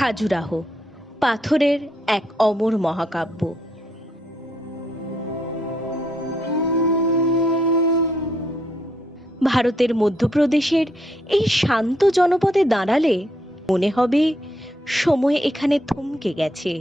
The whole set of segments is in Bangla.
খাজুরাহো পাথরের এক অমর মহাকাব্য। ভারতের মধ্যপ্রদেশের এই শান্ত জনপদে দাঁড়ালে মনে হবে সময় এখানে থমকে গেছে।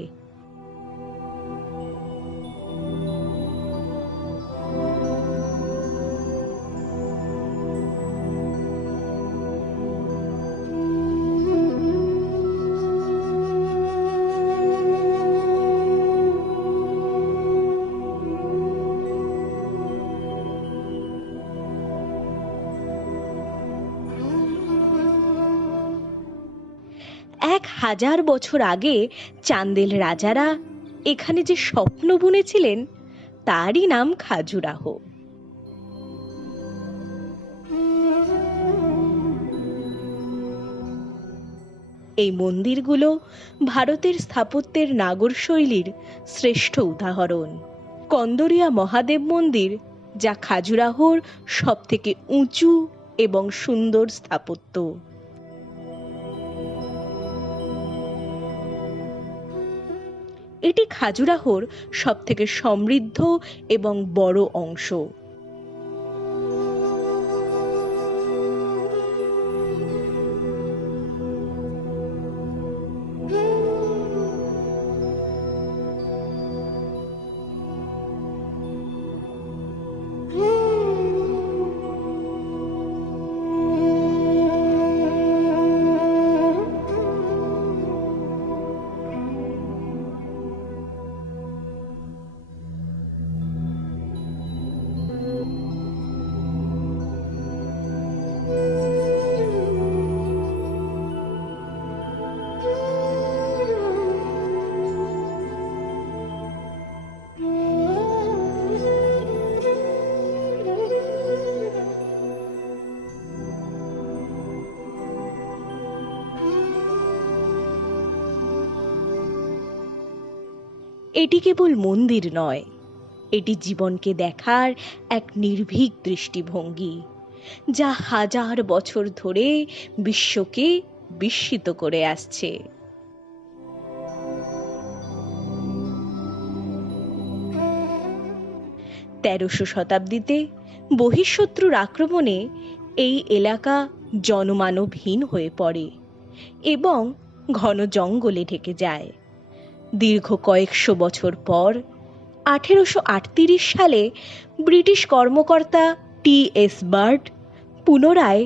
এক হাজার বছর আগে চান্দেল রাজারা এখানে যে স্বপ্ন বুনেছিলেন তারই নাম খাজুরাহো। এই মন্দিরগুলো ভারতের স্থাপত্যের নাগর শৈলীর শ্রেষ্ঠ উদাহরণ। কন্দরিয়া মহাদেব মন্দির, যা খাজুরাহোর সবথেকে উঁচু এবং সুন্দর স্থাপত্য। এটি খাজুরাহোর সবথেকে সমৃদ্ধ এবং বড় অংশ। এটি কেবল মন্দির নয়, এটি জীবনকে দেখার এক নির্ভীক দৃষ্টিভঙ্গি, যা হাজার বছর ধরে বিশ্বকে বিস্মিত করে আসছে। তেরোশো শতাব্দীতে বহিঃশত্রুর আক্রমণে এই এলাকা জনমানবহীন হয়ে পড়ে এবং ঘন জঙ্গলে ঢেকে যায়। দীর্ঘ কয়েকশো বছর পর 1838 সালে ব্রিটিশ কর্মকর্তা টি.এস. বার্ড পুনরায়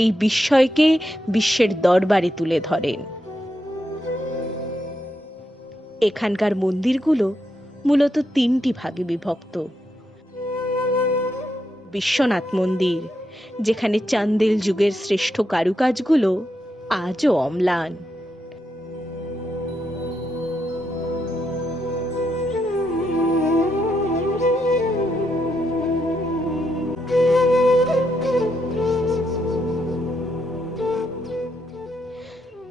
এই বিস্ময়কে বিশ্বের দরবারে তুলে ধরেন। এখানকার মন্দিরগুলো মূলত তিনটি ভাগে বিভক্ত। বিশ্বনাথ মন্দির, যেখানে চান্দেল যুগের শ্রেষ্ঠ কারুকাজগুলো আজও অম্লান।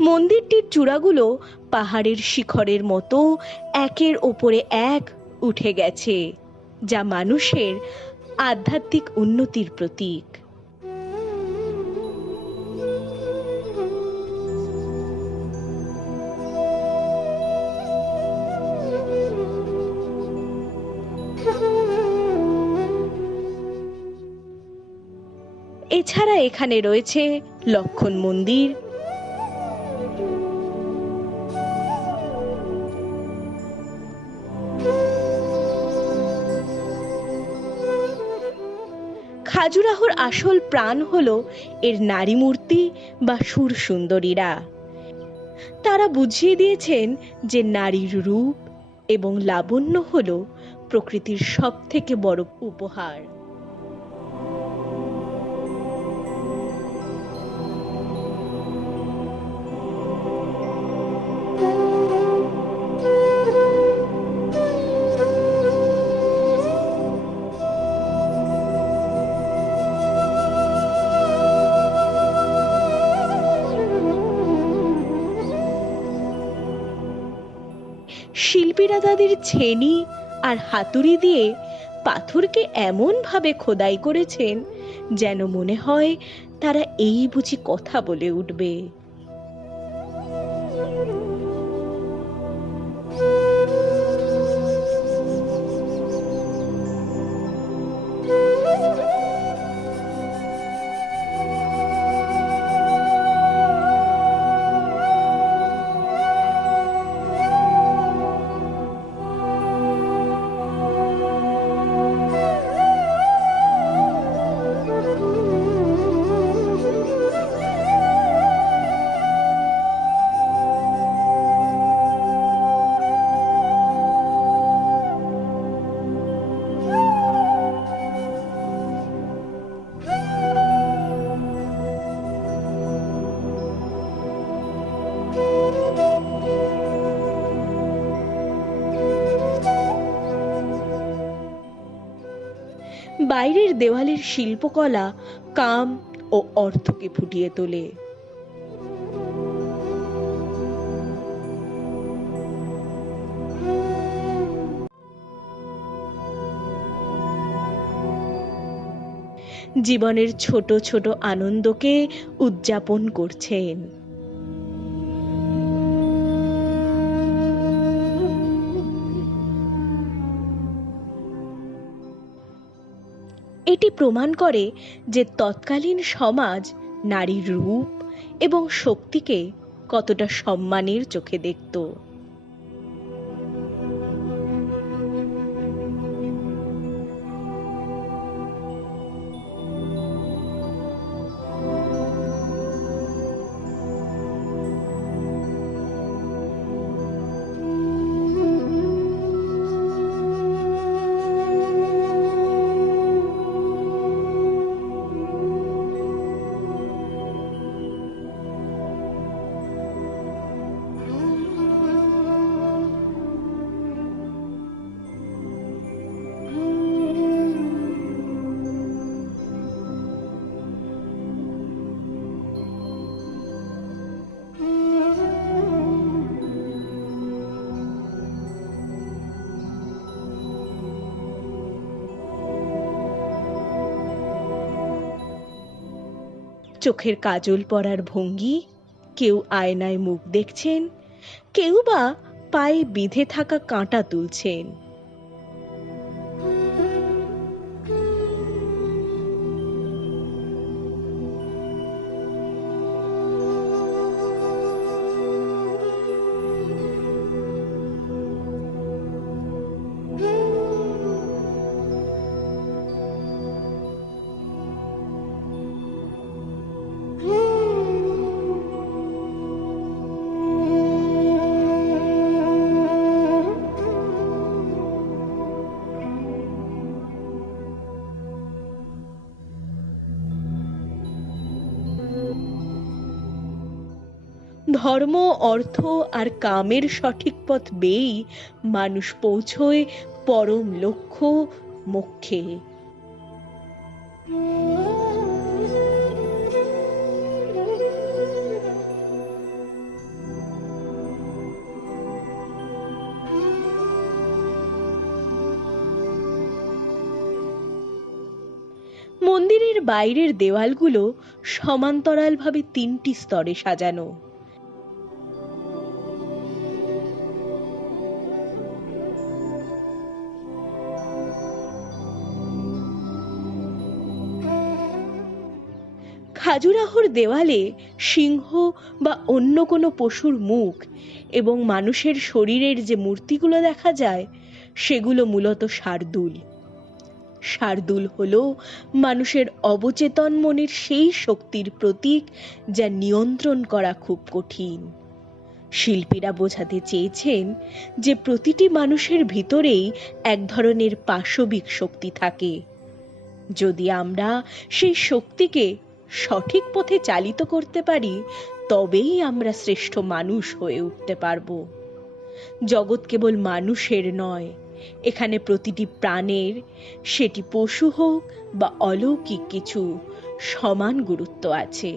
মন্দিরটির চূড়াগুলো পাহাড়ের শিখরের মতো একের ওপরে এক উঠে গেছে, যা মানুষের আধ্যাত্মিক উন্নতির প্রতীক। এছাড়া এখানে রয়েছে লক্ষণ মন্দির, খাজুরাহোর আসল প্রাণ হলো এর নারী মূর্তি বা সুর সুন্দরীরা। তারা বুঝিয়ে দিয়েছেন যে নারীর রূপ এবং লাবণ্য হলো প্রকৃতির সবথেকে বড় উপহার। শিল্পীরা তাদের ছেনি আর হাতুড়ি দিয়ে পাথরকে এমন ভাবে খোদাই করেছেন যেন মনে হয় তারা এই বুঝি কথা বলে উঠবে। বাইরের দেওয়ালের শিল্পকলা কাম ও অর্থকে ফুটিয়ে তোলে। জীবনের ছোট ছোট আনন্দকে উদযাপন করছেন। এটি প্রমাণ করে যে তৎকালীন সমাজ নারীর রূপ এবং শক্তিকে কতটা সম্মানের চোখে দেখত। চোখের কাজল পরার ভঙ্গি, কেউ আয়নায় মুখ দেখছেন, কেউ বা পায়ে বিঁধে থাকা কাঁটা তুলছেন। ধর্ম, অর্থ আর কামের সঠিক পথ বেয়েই মানুষ পৌঁছয় পরম লক্ষ্য মোক্ষে। মন্দিরের বাইরের দেওয়ালগুলো সমান্তরালভাবে 3টি স্তরে সাজানো। খাজুরাহোর দেওয়ালে সিংহ বা অন্য কোনো পশুর মুখ এবং মানুষের শরীরের যে মূর্তিগুলো দেখা যায় সেগুলো মূলত শার্দুল। শার্দুল হলো মানুষের অবচেতন মনের সেই শক্তির প্রতীক যা নিয়ন্ত্রণ করা খুব কঠিন। শিল্পীরা বোঝাতে চেয়েছেন যে প্রতিটি মানুষের ভিতরেই এক ধরনের পাশবিক শক্তি থাকে। যদি আমরা সেই শক্তিকে সঠিক পথে চালিত করতে পারি তবেই আমরা শ্রেষ্ঠ মানুষ হয়ে উঠতে পারব। জগৎ কেবল মানুষের নয়, এখানে প্রতিটি প্রাণের, সেটি পশু হোক বা অলৌকিক কিছু, সমান গুরুত্ব আছে।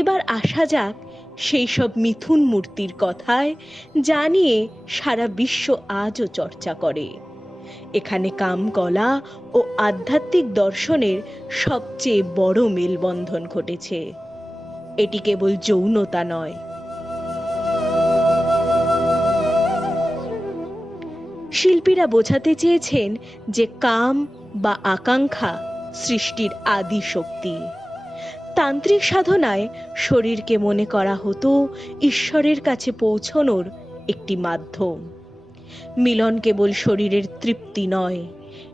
এবার আসা যাক সেই সব মিথুন মূর্তির কথায়, যা নিয়ে সারা বিশ্ব আজও চর্চা করে। এখানে কামকলা ও আধ্যাত্মিক দর্শনের সবচেয়ে বড় মেলবন্ধন ঘটেছে। এটি কেবল যৌনতা নয়, শিল্পীরা বোঝাতে চেয়েছেন যে কাম বা আকাঙ্ক্ষা সৃষ্টির আদি শক্তি। তান্ত্রিক সাধনায় শরীরকে মনে করা হতো ঈশ্বরের কাছে পৌঁছনোর একটি মাধ্যম। মিলন কেবল শরীরের তৃপ্তি নয়,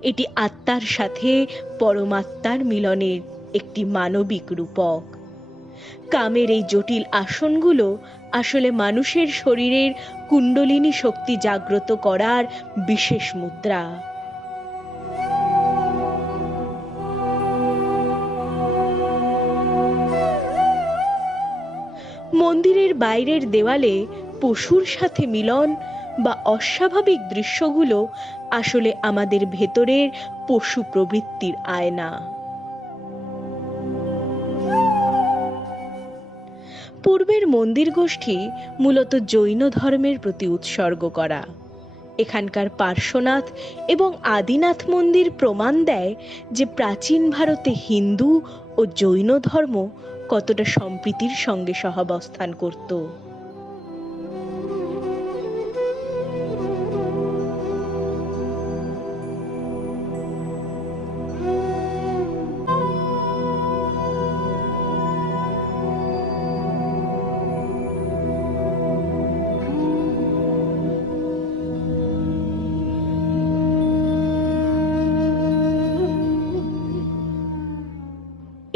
এটি আত্মার সাথে পরমাত্মার মিলনের একটি মানবিক রূপক। কামের এই জটিল আসনগুলো আসলে মানুষের শরীরের কুণ্ডলিনী শক্তি জাগ্রত করার বিশেষ মুদ্রা। মন্দিরের বাইরের দেওয়ালে পশুর সাথে মিলন বা অস্বাভাবিক দৃশ্যগুলো আসলে আমাদের ভেতরের পশু প্রবৃত্তির আয়না। পূর্বের মন্দির গোষ্ঠী মূলত জৈন ধর্মের প্রতি উৎসর্গ করা। এখানকার পার্শ্বনাথ এবং আদিনাথ মন্দির প্রমাণ দেয় যে প্রাচীন ভারতে হিন্দু ও জৈন ধর্ম কতটা সম্প্রীতির সঙ্গে সহাবস্থান করত।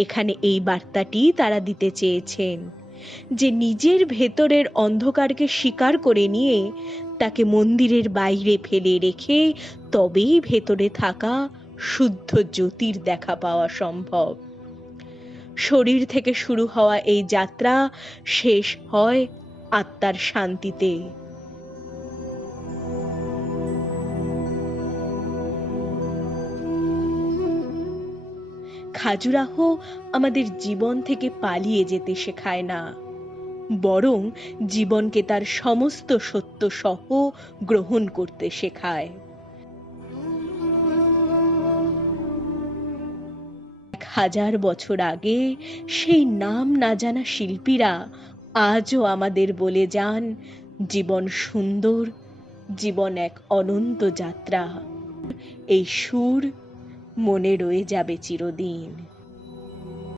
এখানে এই বার্তাটি তারা দিতে চেয়েছেন যে নিজের ভেতরের অন্ধকারকে স্বীকার করে নিয়ে তাকে মন্দিরের বাইরে ফেলে রেখে তবেই ভেতরে থাকা শুদ্ধ জ্যোতির দেখা পাওয়া সম্ভব। শরীর থেকে শুরু হওয়া এই যাত্রা শেষ হয় আত্মার শান্তিতে। খাজুরাহো আমাদের জীবন থেকে পালিয়ে যেতে শেখায় না, বরং জীবনকে তার সমস্ত সত্য সহ গ্রহণ করতে শেখায়। 1000 বছর আগে সেই নাম না জানা শিল্পীরা আজও আমাদের বলে যান, জীবন সুন্দর, জীবন এক অনন্ত যাত্রা। এই সুর মনে রয়ে যাবে চিরদিন।